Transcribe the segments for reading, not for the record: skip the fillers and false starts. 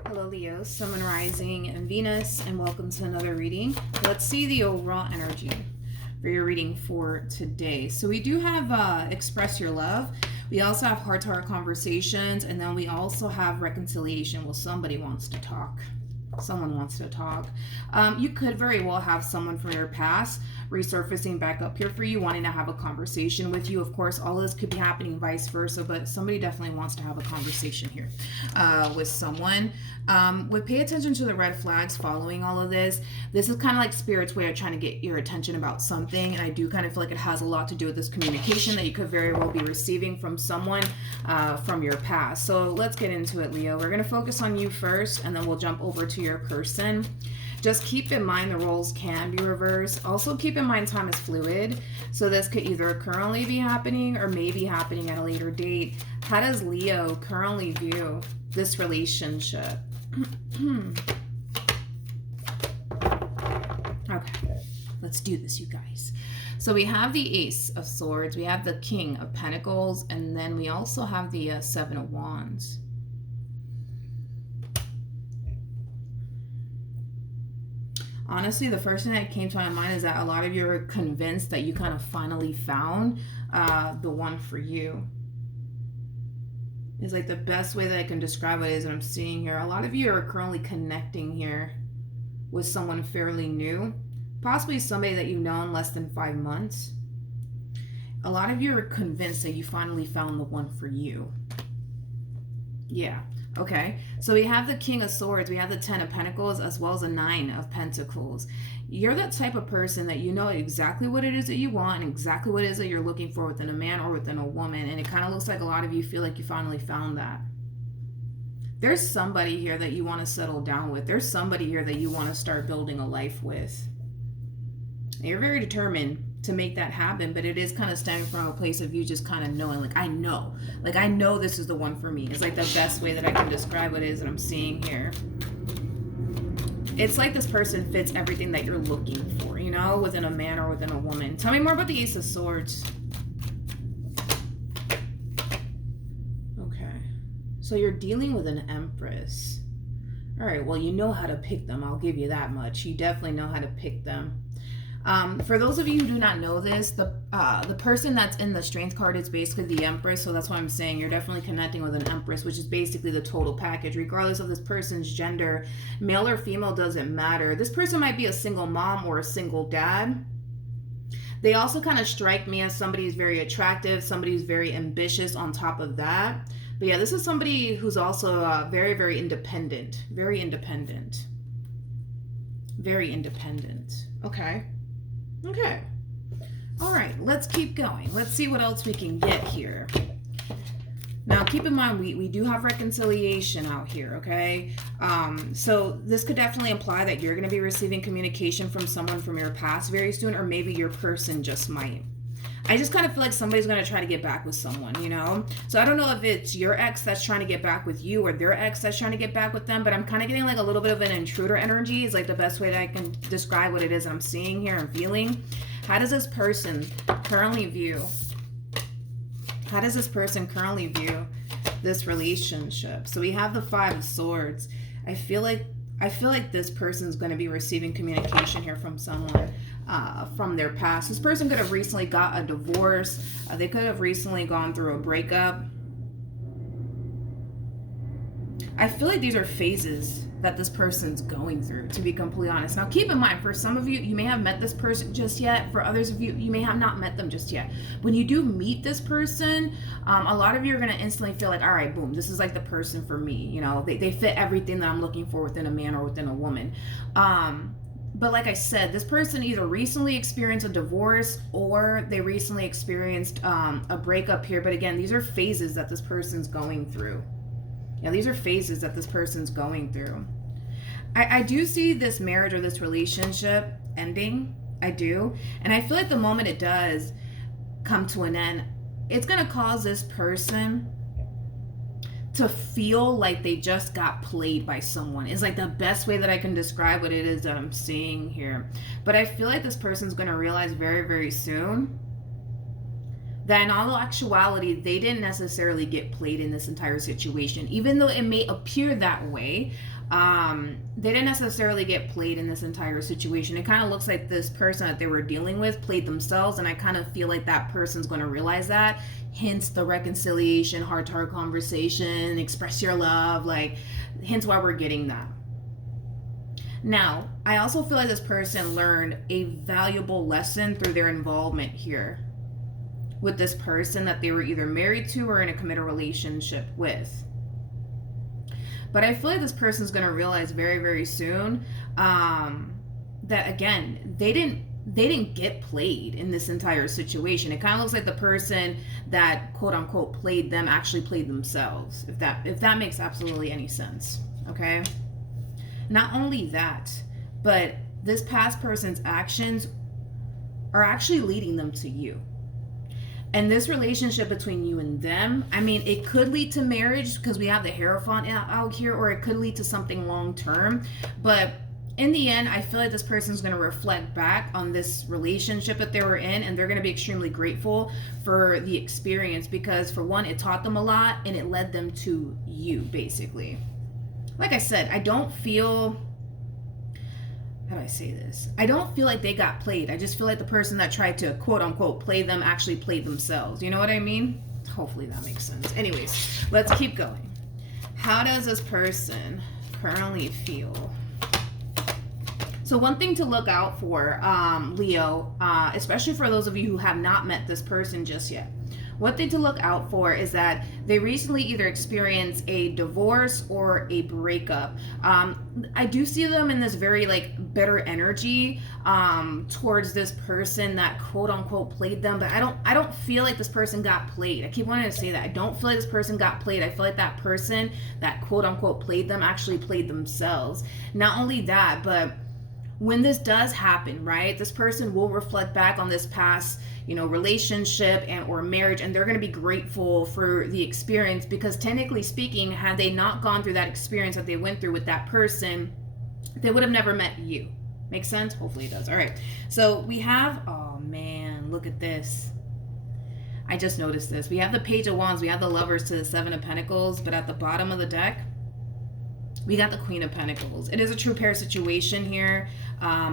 Hello Leo, Sun, Rising, and Venus, and welcome to another reading. Let's see the overall energy for your reading for today. So we do have Express Your Love. We also have heart-to-heart conversations, and then we also have reconciliation. Well, somebody wants to talk. Someone wants to talk. You could very well have someone from your past resurfacing back up here for you, wanting to have a conversation with you. Of course, all of this could be happening vice versa, but somebody definitely wants to have a conversation here with someone. Would pay attention to the red flags following all of this. This is kind of like Spirit's way of trying to get your attention about something, and I do kind of feel like it has a lot to do with this communication that you could very well be receiving from someone from your past. So let's get into it, Leo. We're going to focus on you first, and then we'll jump over to your person. Just keep in mind the roles can be reversed. Also keep in mind time is fluid. So this could either currently be happening or maybe happening at a later date. How does Leo currently view this relationship? Okay, let's do this, you guys. So we have the Ace of Swords, we have the King of Pentacles, and then we also have the Seven of Wands. Honestly, the first thing that came to my mind is that a lot of you are convinced that you kind of finally found the one for you. It's like the best way that I can describe it is what I'm seeing here. A lot of you are currently connecting here with someone fairly new, possibly somebody that you've known less than 5 months. A lot of you are convinced that you finally found the one for you. Yeah. Okay, so we have the King of Swords, we have the Ten of Pentacles, as well as the Nine of Pentacles. You're that type of person that you know exactly what it is that you want and exactly what it is that you're looking for within a man or within a woman. And it kind of looks like a lot of you feel like you finally found that. There's somebody here that you want to settle down with. There's somebody here that you want to start building a life with. And you're very determined to make that happen, but it is kind of stemming from a place of you just kind of knowing, like I know this is the one for me. It's like the best way that I can describe what it is that I'm seeing here. It's like this person fits everything that you're looking for, you know, within a man or within a woman. Tell me more about the Ace of Swords. Okay, so you're dealing with an Empress. All right, well, you know how to pick them, I'll give you that much. You definitely know how to pick them. For those of you who do not know this, the person that's in the Strength card is basically the Empress, so that's why I'm saying you're definitely connecting with an Empress, which is basically the total package. Regardless of this person's gender, male or female, doesn't matter. This person might be a single mom or a single dad. They also kind of strike me as somebody who's very attractive, somebody who's very ambitious on top of that. But yeah, this is somebody who's also very, very independent. Very independent. Very independent. Okay. Okay. All right, let's keep going. Let's see what else we can get here. Now, keep in mind, we do have reconciliation out here, okay? So this could definitely imply that you're going to be receiving communication from someone from your past very soon, or maybe your person just might. I just kind of feel like somebody's going to try to get back with someone, you know? So I don't know if it's your ex that's trying to get back with you or their ex that's trying to get back with them, but I'm kind of getting like a little bit of an intruder energy is like the best way that I can describe what it is I'm seeing here and feeling. How does this person currently view? How does this person currently view this relationship? So we have the Five of Swords. I feel like this person's going to be receiving communication here from someone from their past. This person could have recently got a divorce. They could have recently gone through a breakup. I feel like these are phases that this person's going through, to be completely honest. Now, keep in mind, for some of you, you may have met this person just yet. For others of you, you may have not met them just yet. When you do meet this person, a lot of you are going to instantly feel like, all right, boom, this is like the person for me. You know, they fit everything that I'm looking for within a man or within a woman. But like I said, this person either recently experienced a divorce or they recently experienced a breakup here. But again, these are phases that this person's going through. Yeah, these are phases that this person's going through. I do see this marriage or this relationship ending. I do. And I feel like the moment it does come to an end, it's going to cause this person to feel like they just got played by someone. Is like the best way that I can describe what it is that I'm seeing here. But I feel like this person's going to realize very, very soon that in all actuality, they didn't necessarily get played in this entire situation. Even though it may appear that way, they didn't necessarily get played in this entire situation. It kind of looks like this person that they were dealing with played themselves, and I kind of feel like that person's going to realize that. Hence the reconciliation, heart-to-heart conversation, express your love, like, hence why we're getting that. Now, I also feel like this person learned a valuable lesson through their involvement here with this person that they were either married to or in a committed relationship with. But I feel like this person's going to realize very, very soon that, again, they didn't get played in this entire situation. It kind of looks like the person that quote unquote played them actually played themselves, if that makes absolutely any sense. Okay? Not only that, but this past person's actions are actually leading them to you. And this relationship between you and them, I mean, it could lead to marriage because we have the Hierophant out here, or it could lead to something long term. But in the end, I feel like this person's going to reflect back on this relationship that they were in, and they're going to be extremely grateful for the experience because, for one, it taught them a lot and it led them to you, basically. Like I said, I don't feel... how do I say this? I don't feel like they got played. I just feel like the person that tried to quote unquote play them actually played themselves. You know what I mean? Hopefully that makes sense. Anyways, let's keep going. How does this person currently feel? So one thing to look out for, Leo, especially for those of you who have not met this person just yet. One thing to look out for is that they recently either experienced a divorce or a breakup. I do see them in this very bitter energy towards this person that quote unquote played them, but I don't feel like this person got played. I keep wanting to say that. I don't feel like this person got played. I feel like that person that quote unquote played them actually played themselves. Not only that, but when this does happen, right, this person will reflect back on this past, relationship and or marriage, and they're going to be grateful for the experience because, technically speaking, had they not gone through that experience that they went through with that person, they would have never met you. Make sense? Hopefully it does. All right. So we have, oh man, look at this. I just noticed this. We have the Page of Wands. We have the Lovers to the Seven of Pentacles, but at the bottom of the deck, we got the Queen of Pentacles. It is a true pair situation here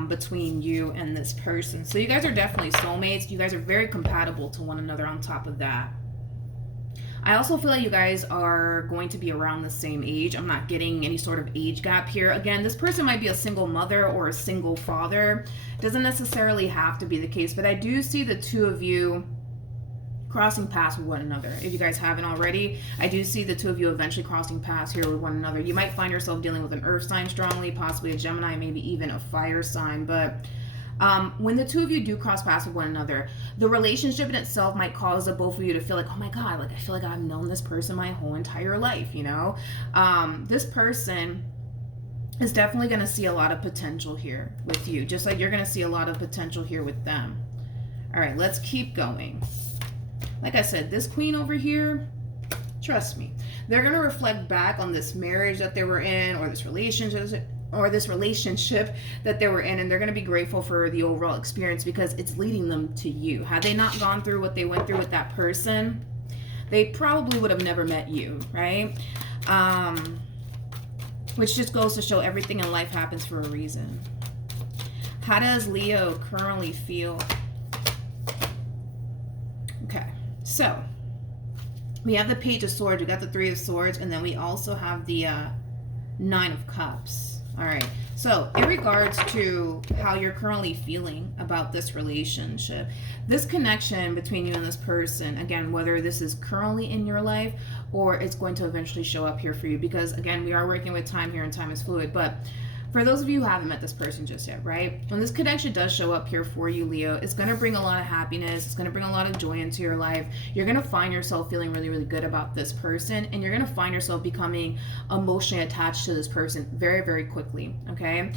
between you and this person. So you guys are definitely soulmates. You guys are very compatible to one another on top of that. I also feel like you guys are going to be around the same age. I'm not getting any sort of age gap here. Again, this person might be a single mother or a single father. Doesn't necessarily have to be the case, but I do see the two of you crossing paths with one another. If you guys haven't already, I do see the two of you eventually crossing paths here with one another. You might find yourself dealing with an earth sign strongly, possibly a Gemini, maybe even a fire sign. But when the two of you do cross paths with one another, the relationship in itself might cause the both of you to feel like, oh my God, I feel like I've known this person my whole entire life, This person is definitely going to see a lot of potential here with you, just like you're going to see a lot of potential here with them. All right, let's keep going. Like I said, this queen over here, trust me, they're going to reflect back on this marriage that they were in, or this relationship that they were in, and they're going to be grateful for the overall experience because it's leading them to you. Had they not gone through what they went through with that person, they probably would have never met you, right? Which just goes to show everything in life happens for a reason. How does Leo currently feel? Okay. So, we have the Page of Swords, we got the Three of Swords, and then we also have the Nine of Cups. All right. So, in regards to how you're currently feeling about this relationship, this connection between you and this person, again, whether this is currently in your life or it's going to eventually show up here for you, because, again, we are working with time here and time is fluid, but for those of you who haven't met this person just yet, right? When this connection does show up here for you, Leo, it's going to bring a lot of happiness. It's going to bring a lot of joy into your life. You're going to find yourself feeling really, really good about this person, and you're going to find yourself becoming emotionally attached to this person very, very quickly, okay?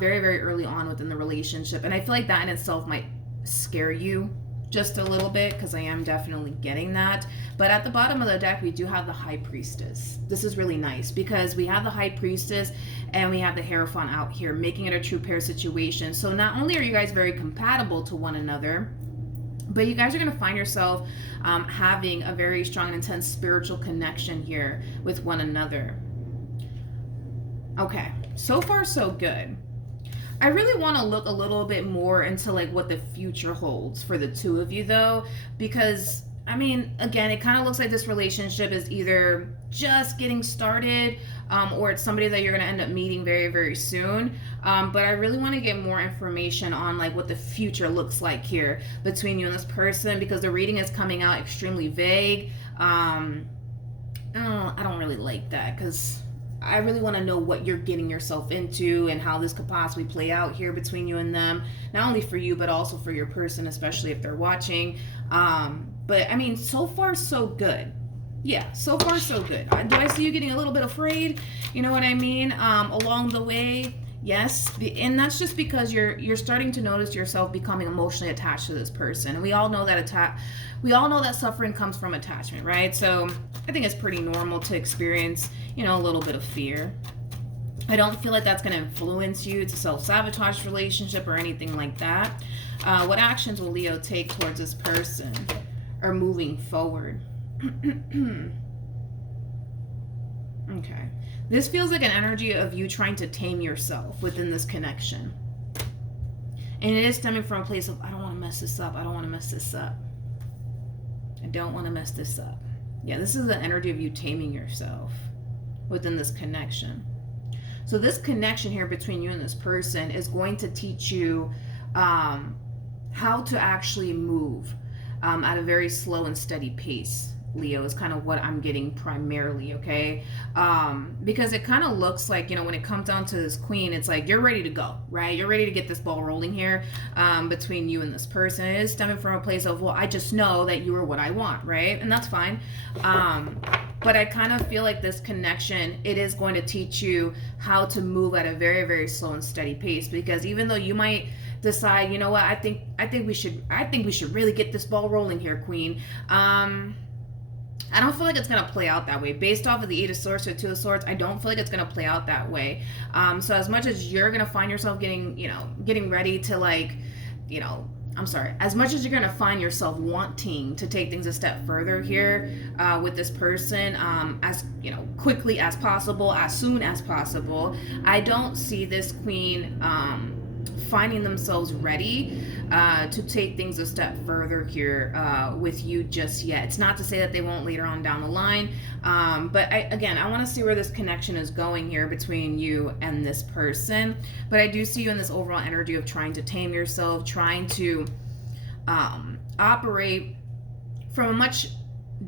Very, very early on within the relationship. And I feel like that in itself might scare you just a little bit, because I am definitely getting that. But at the bottom of the deck, we do have the High Priestess. This is really nice because we have the High Priestess and we have the Hierophant out here, making it a true pair situation. So not only are you guys very compatible to one another, But you guys are going to find yourself having a very strong and intense spiritual connection here with one another. Okay, so far so good. I really want to look a little bit more into like what the future holds for the two of you though, because I mean, again, it kind of looks like this relationship is either just getting started, or it's somebody that you're going to end up meeting very, very soon. But I really want to get more information on like what the future looks like here between you and this person, because the reading is coming out extremely vague. I don't really like that, because I really want to know what you're getting yourself into and how this could possibly play out here between you and them. Not only for you, but also for your person, especially if they're watching. But I mean, so far so good. Yeah, so far so good. Do I see you getting a little bit afraid? You know what I mean? Along the way, yes, and that's just because you're starting to notice yourself becoming emotionally attached to this person. And we all know that suffering comes from attachment, right? So I think it's pretty normal to experience, a little bit of fear. I don't feel like that's going to influence you to self-sabotage relationship or anything like that. What actions will Leo take towards this person or moving forward? Okay. This feels like an energy of you trying to tame yourself within this connection. And it is stemming from a place of, I don't want to mess this up. I don't want to mess this up. I don't want to mess this up. Yeah, this is the energy of you taming yourself within this connection. So this connection here between you and this person is going to teach you how to actually move at a very slow and steady pace. Leo is kind of what I'm getting primarily, okay? Because it kind of looks like, when it comes down to this queen, it's like you're ready to go, right? You're ready to get this ball rolling here between you and this person. It is stemming from a place of, well, I just know that you are what I want, right? And that's fine. But I kind of feel like this connection, it is going to teach you how to move at a very, very slow and steady pace. Because even though you might decide, you know what, I think we should really get this ball rolling here, Queen. I don't feel like it's going to play out that way. Based off of the Eight of Swords or Two of Swords, I don't feel like it's going to play out that way. So as much as you're going to find yourself getting ready to as much as you're going to find yourself wanting to take things a step further here with this person, as quickly as possible, as soon as possible, I don't see this queen finding themselves ready to take things a step further here with you just yet. It's not to say that they won't later on down the line, but I want to see where this connection is going here between you and this person. But I do see you in this overall energy of trying to tame yourself, trying to operate from a much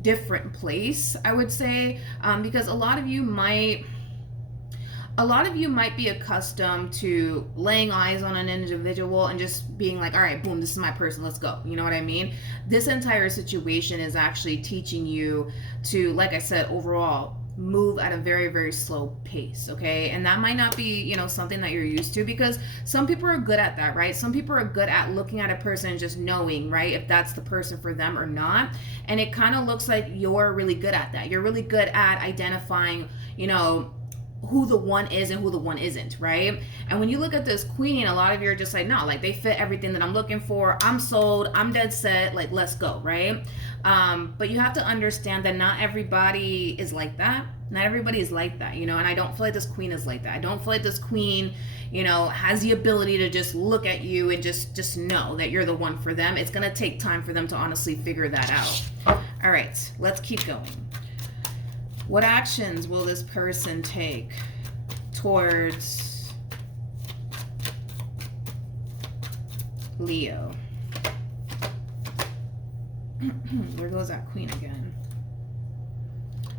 different place, I would say, because a lot of you might be accustomed to laying eyes on an individual and just being like, all right, boom, this is my person, let's go. You know what I mean? This entire situation is actually teaching you to, like I said, overall move at a very, very slow pace, okay? And that might not be, something that you're used to, because some people are good at that, right? Some people are good at looking at a person and just knowing, right, if that's the person for them or not. And it kind of looks like you're really good at that. You're really good at identifying, who the one is and who the one isn't, right? And when you look at this queen, a lot of you are just like, no, like they fit everything that I'm looking for. I'm sold. I'm dead set. Like, let's go, right? But you have to understand that not everybody is like that. Not everybody is like that, and I don't feel like this queen is like that. I don't feel like this queen, has the ability to just look at you and just know that you're the one for them. It's going to take time for them to honestly figure that out. All right, let's keep going. What actions will this person take towards Leo? Where goes that queen again?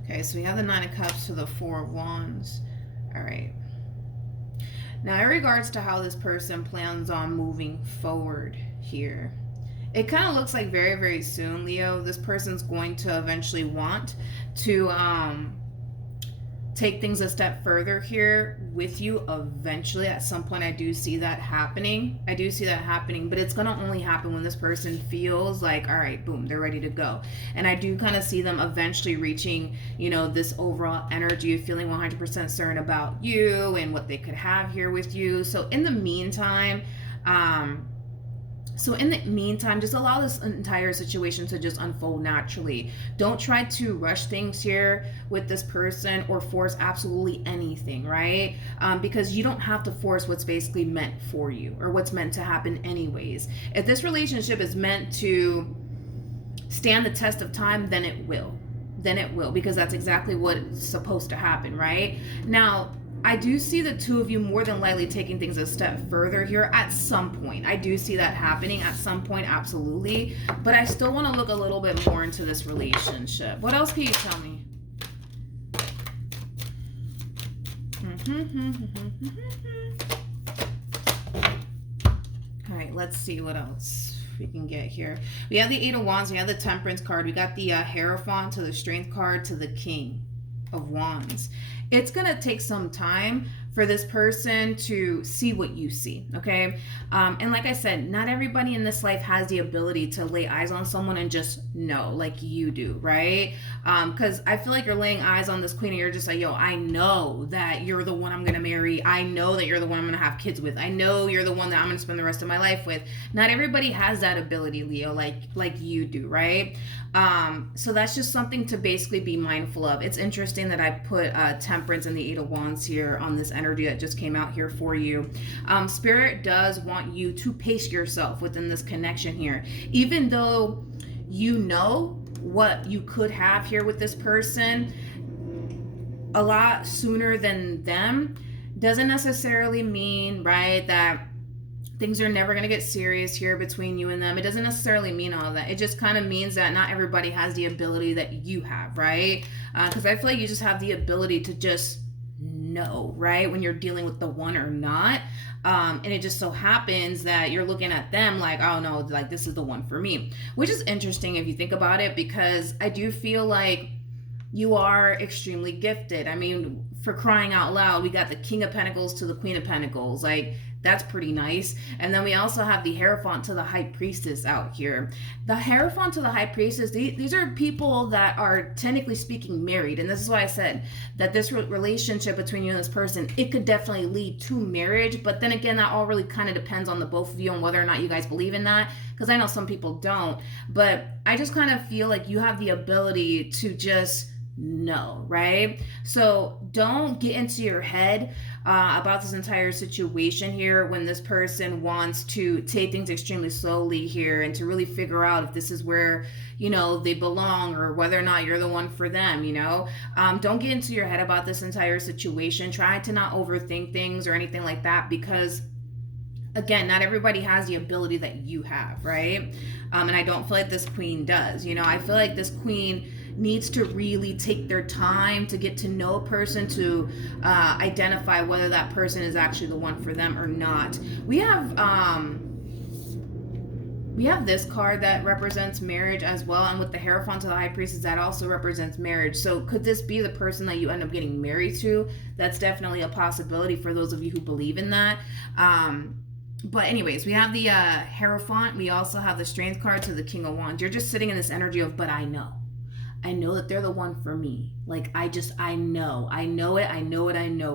Okay, so we have the Nine of Cups to the Four of Wands. All right. Now, in regards to how this person plans on moving forward here, it kind of looks like very, very soon, Leo, this person's going to eventually want to take things a step further here with you eventually. At some point, I do see that happening. But it's going to only happen when this person feels like, all right, boom, they're ready to go. And I do kind of see them eventually reaching, this overall energy of feeling 100% certain about you and what they could have here with you. So in the meantime, So in the meantime, just allow this entire situation to just unfold naturally. Don't try to rush things here with this person or force absolutely anything, right? Because you don't have to force what's basically meant for you or what's meant to happen anyways. If this relationship is meant to stand the test of time, then it will. Then it will, because that's exactly what's supposed to happen, right? Now, I do see the two of you more than likely taking things a step further here at some point. I do see that happening at some point, absolutely. But I still want to look a little bit more into this relationship. What else can you tell me? All right, let's see what else we can get here. We have the Eight of Wands, we have the Temperance card, we got the Hierophant to the Strength card to the King of Wands. It's gonna take some time for this person to see what you see, okay? And like I said, not everybody in this life has the ability to lay eyes on someone and just know like you do, right? Because I feel like you're laying eyes on this queen and you're just like, yo, I know that you're the one I'm gonna marry. I know that you're the one I'm gonna have kids with. I know you're the one that I'm gonna spend the rest of my life with. Not everybody has that ability, Leo, like you do, right? So that's just something to basically be mindful of. It's interesting that I put Temperance and the Eight of Wands here on this energy that just came out here for you. Spirit does want you to pace yourself within this connection here. Even though you know what you could have here with this person a lot sooner than them, doesn't necessarily mean, right, that things are never going to get serious here between you and them. It doesn't necessarily mean all of that. It just kind of means that not everybody has the ability that you have, right? Because I feel like you just have the ability to just know, right, when you're dealing with the one or not. And it just so happens that you're looking at them like, oh no, like this is the one for me. Which is interesting if you think about it, because I do feel like you are extremely gifted. I mean, for crying out loud, we got the King of Pentacles to the Queen of Pentacles. Like, that's pretty nice. And then we also have the Hierophant to the High Priestess out here. The Hierophant to the High Priestess, these are people that are technically speaking married. And this is why I said that this relationship between you and this person, it could definitely lead to marriage. But then again, that all really kind of depends on the both of you and whether or not you guys believe in that. Because I know some people don't. But I just kind of feel like you have the ability to just know, right? So don't get into your head about this entire situation here when this person wants to take things extremely slowly here and to really figure out if this is where, you know, they belong or whether or not you're the one for them, you know. Don't get into your head about this entire situation. Try to not overthink things or anything like that, because again, not everybody has the ability that you have, right? And I don't feel like this queen does. You know, I feel like this queen needs to really take their time to get to know a person, to identify whether that person is actually the one for them or not. We have this card that represents marriage as well, and with the Hierophant to the High Priestess, that also represents marriage. So could this be the person that you end up getting married to? That's definitely a possibility for those of you who believe in that. But anyways, we have the Hierophant. We also have the Strength card to the King of Wands. You're just sitting in this energy of, but I know that they're the one for me. Like, I know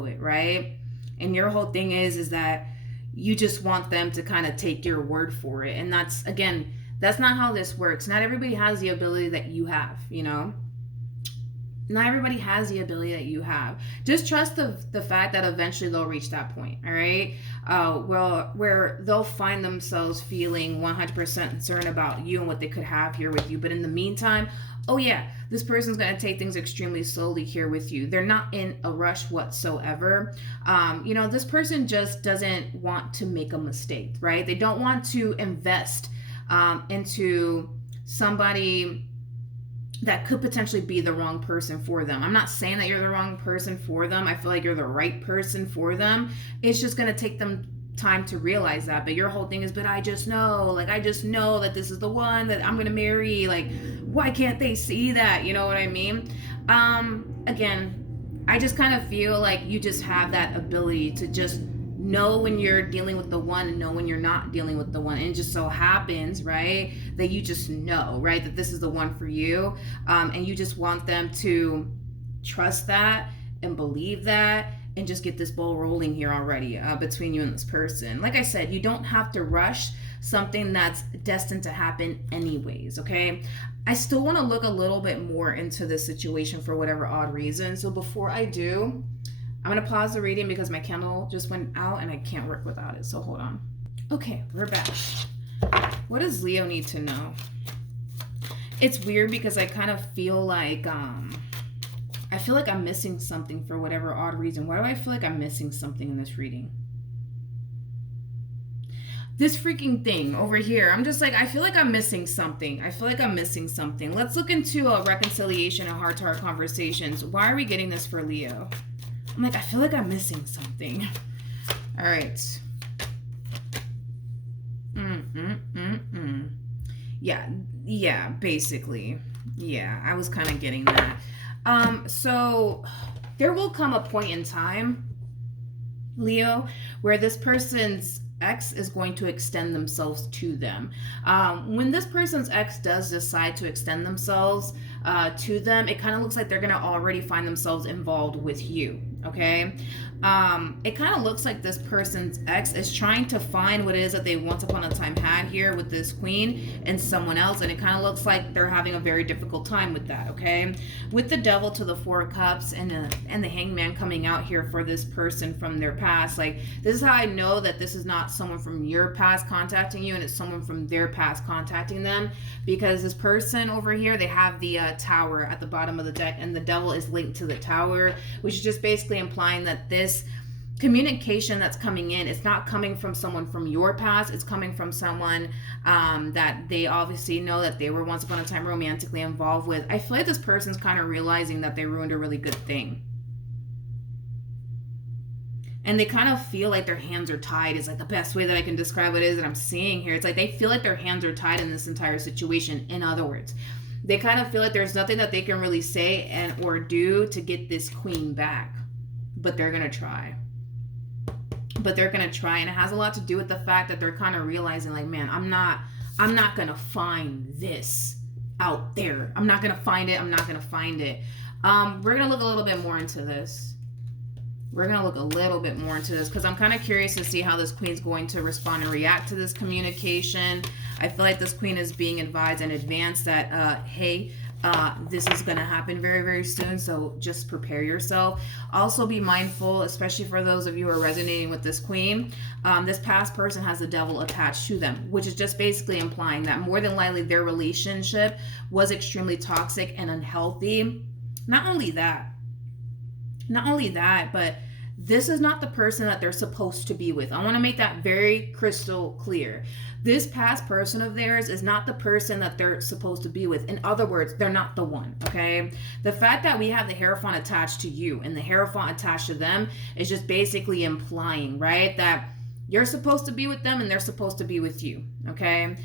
it, right? And your whole thing is that you just want them to kind of take your word for it. And that's not how this works. Not everybody has the ability that you have, you know? Not everybody has the ability that you have. Just trust the fact that eventually they'll reach that point, all right? Where they'll find themselves feeling 100% concerned about you and what they could have here with you. But in the meantime, oh yeah, this person's going to take things extremely slowly here with you. They're not in a rush whatsoever. You know, this person just doesn't want to make a mistake, right? They don't want to invest into somebody that could potentially be the wrong person for them. I'm not saying that you're the wrong person for them. I feel like you're the right person for them. It's just going to take them time to realize that. But your whole thing is, but I just know that this is the one that I'm going to marry. Like, why can't they see that? You know what I mean? Again, I just kind of feel like you just have that ability to just know when you're dealing with the one and know when you're not dealing with the one. And it just so happens, right, that you just know, right, that this is the one for you. And you just want them to trust that and believe that and just get this ball rolling here already between you and this person. Like I said, you don't have to rush something that's destined to happen anyways, okay? I still want to look a little bit more into this situation for whatever odd reason. So before I do, I'm going to pause the reading because my candle just went out and I can't work without it. So hold on. Okay, we're back. What does Leo need to know? It's weird because I kind of feel like I'm missing something for whatever odd reason. Why do I feel like I'm missing something in this reading? This freaking thing over here. I'm just like, I feel like I'm missing something. Let's look into a reconciliation and heart-to-heart conversations. Why are we getting this for Leo? I'm like, I feel like I'm missing something. All right. Yeah, basically. Yeah, I was kind of getting that. So there will come a point in time, Leo, where this person's ex is going to extend themselves to them. When this person's ex does decide to extend themselves to them, it kind of looks like they're going to already find themselves involved with you, okay? It kind of looks like this person's ex is trying to find what it is that they once upon a time had here with this queen and someone else, and it kind of looks like they're having a very difficult time with that, okay? With the devil to the 4 of cups and the hangman coming out here for this person from their past, like, this is how I know that this is not someone from your past contacting you and it's someone from their past contacting them, because this person over here, they have the tower at the bottom of the deck and the devil is linked to the tower, which is just basically implying that this communication that's coming in, it's not coming from someone from your past, it's coming from someone that they obviously know that they were once upon a time romantically involved with. I feel like this person's kind of realizing that they ruined a really good thing. And they kind of feel like their hands are tied is like the best way that I can describe what it is that I'm seeing here. It's like they feel like their hands are tied in this entire situation. In other words, they kind of feel like there's nothing that they can really say and or do to get this queen back. But they're going to try. And it has a lot to do with the fact that they're kind of realizing, like, man, I'm not going to find this out there. I'm not going to find it. We're going to look a little bit more into this. Because I'm kind of curious to see how this queen's going to respond and react to this communication. I feel like this queen is being advised in advance that, hey, this is going to happen very, very soon, so just prepare yourself. Also be mindful, especially for those of you who are resonating with this queen, this past person has the devil attached to them, which is just basically implying that more than likely their relationship was extremely toxic and unhealthy. Not only that, but this is not the person that they're supposed to be with. I want to make that very crystal clear. This past person of theirs is not the person that they're supposed to be with. In other words, they're not the one, okay? The fact that we have the Hierophant attached to you and the Hierophant attached to them is just basically implying, right, that you're supposed to be with them and they're supposed to be with you, okay?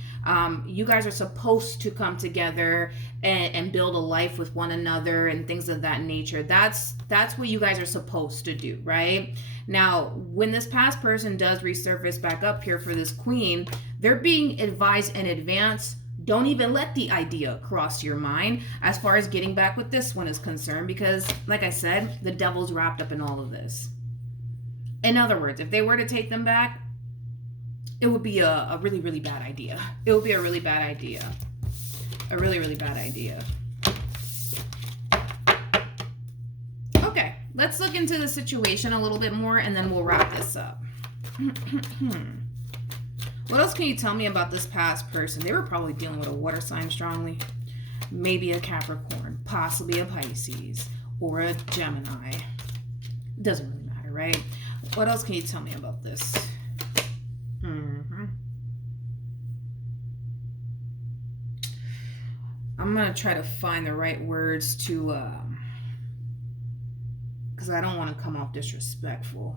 You guys are supposed to come together and build a life with one another and things of that nature. That's what you guys are supposed to do, right? Now, when this past person does resurface back up here for this queen, they're being advised in advance. Don't even let the idea cross your mind as far as getting back with this one is concerned, because, like I said, the devil's wrapped up in all of this. In other words, if they were to take them back, it would be a really, really bad idea. It would be a really bad idea. A really, really bad idea. Okay, let's look into the situation a little bit more and then we'll wrap this up. What else can you tell me about this past person? They were probably dealing with a water sign strongly. Maybe a Capricorn, possibly a Pisces, or a Gemini. Doesn't really matter, right? What else can you tell me about this? I'm going to try to find the right words to, because I don't want to come off disrespectful.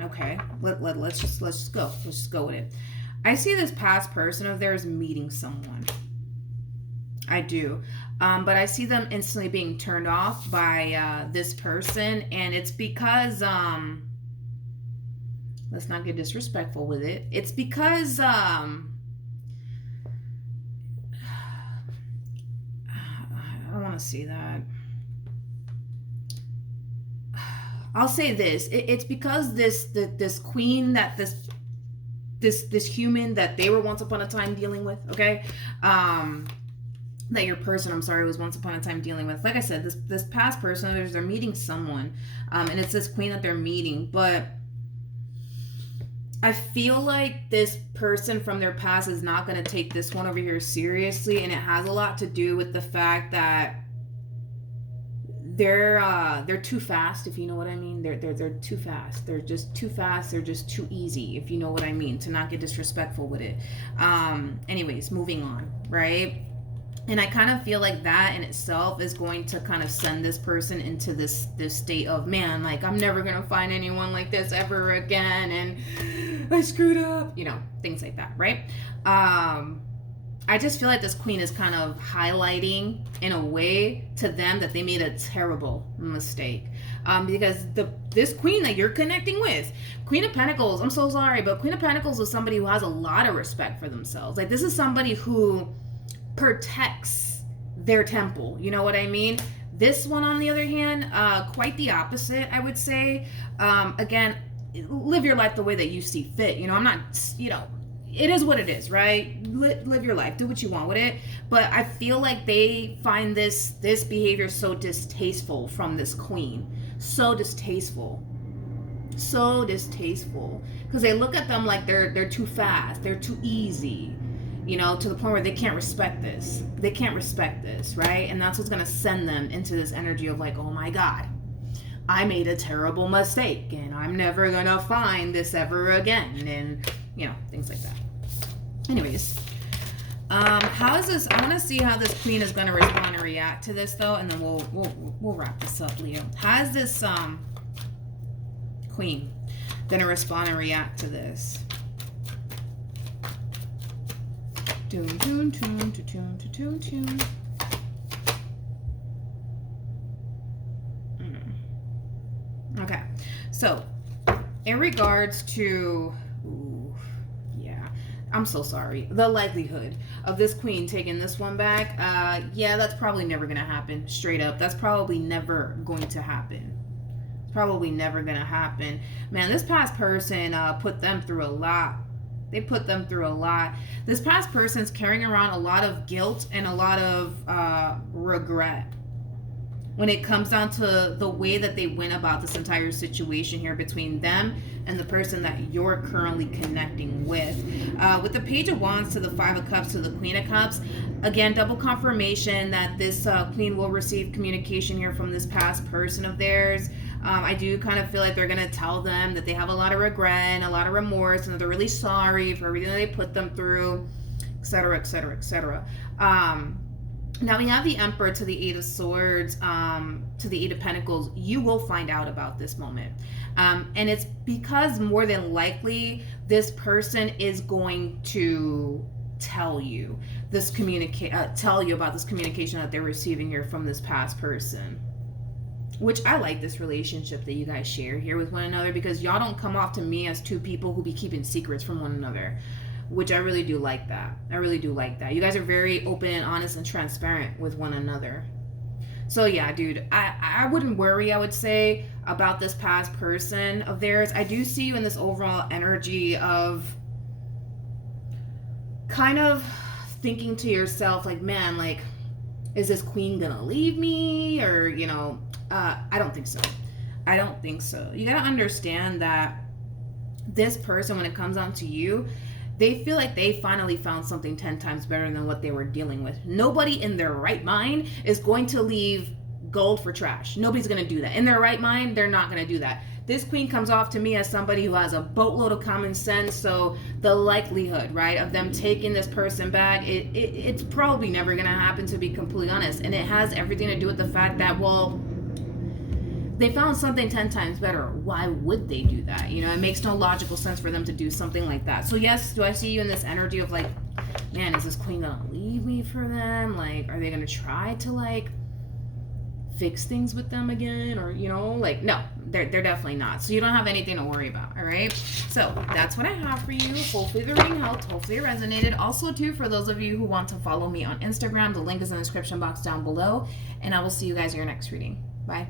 Okay, let's just go. Let's just go with it. I see this past person of theirs meeting someone. I do. But I see them instantly being turned off by this person, and it's because let's not get disrespectful with it. It's because I don't want to see that. I'll say this. It's because this queen that this human that they were once upon a time dealing with, okay? That your person, I'm sorry, was once upon a time dealing with. Like I said, this past person, they're meeting someone, and it's this queen that they're meeting. But I feel like this person from their past is not going to take this one over here seriously, and it has a lot to do with the fact that they're too fast, if you know what I mean. They're too fast. They're just too fast. They're just too easy, if you know what I mean, to not get disrespectful with it. Anyways, moving on, right? And I kind of feel like that in itself is going to kind of send this person into this state of, man, like, I'm never going to find anyone like this ever again, and I screwed up, you know, things like that, right? I just feel like this queen is kind of highlighting in a way to them that they made a terrible mistake. Because this queen that you're connecting with, Queen of Pentacles, I'm so sorry, but Queen of Pentacles is somebody who has a lot of respect for themselves. Like, this is somebody who protects their temple, you know what I mean? This one, on the other hand, quite the opposite, I would say. Again, live your life the way that you see fit. You know, I'm not, you know, it is what it is, right? Live your life, do what you want with it. But I feel like they find this behavior so distasteful from this queen, so distasteful, because they look at them like they're too fast, they're too easy, you know, to the point where they can't respect this. They can't respect this, right? And that's what's going to send them into this energy of like, oh my God, I made a terrible mistake and I'm never going to find this ever again. And, you know, things like that. Anyways, how is this? I want to see how this queen is going to respond and react to this, though, and then we'll wrap this up, Leo. How is this queen going to respond and react to this? Okay, so in regards to, I'm so sorry, the likelihood of this queen taking this one back, yeah, that's probably never gonna happen. Straight up, that's probably never going to happen. It's probably never gonna happen. Man, this past person put them through a lot. They put them through a lot. This past person's carrying around a lot of guilt and a lot of regret when it comes down to the way that they went about this entire situation here between them and the person that you're currently connecting with. With the Page of Wands to the Five of Cups to the Queen of Cups, again, double confirmation that this queen will receive communication here from this past person of theirs. I do kind of feel like they're going to tell them that they have a lot of regret and a lot of remorse and that they're really sorry for everything that they put them through, etc., etc., etc. Now we have the Emperor to the Eight of Swords, to the Eight of Pentacles. You will find out about this moment. And it's because more than likely this person is going to tell you tell you about this communication that they're receiving here from this past person. Which I like this relationship that you guys share here with one another, because y'all don't come off to me as two people who be keeping secrets from one another. Which I really do like that. I really do like that. You guys are very open and honest and transparent with one another. So yeah, dude, I wouldn't worry, I would say, about this past person of theirs. I do see you in this overall energy of kind of thinking to yourself, like, man, like, is this queen gonna leave me? Or, you know, I don't think so. I don't think so. You gotta understand that this person, when it comes down to you, they feel like they finally found something 10 times better than what they were dealing with. Nobody in their right mind is going to leave gold for trash. Nobody's going to do that. In their right mind, they're not going to do that. This queen comes off to me as somebody who has a boatload of common sense, so the likelihood, right, of them taking this person back, it's probably never going to happen, to be completely honest. And it has everything to do with the fact that, well, they found something 10 times better. Why would they do that? You know, it makes no logical sense for them to do something like that. So yes, do I see you in this energy of like, man, is this queen gonna leave me for them? Like, are they gonna try to like fix things with them again? Or, you know, like, no, they're definitely not. So you don't have anything to worry about, all right? So that's what I have for you. Hopefully the reading helped. Hopefully it resonated. Also, too, for those of you who want to follow me on Instagram, the link is in the description box down below. And I will see you guys in your next reading. Bye.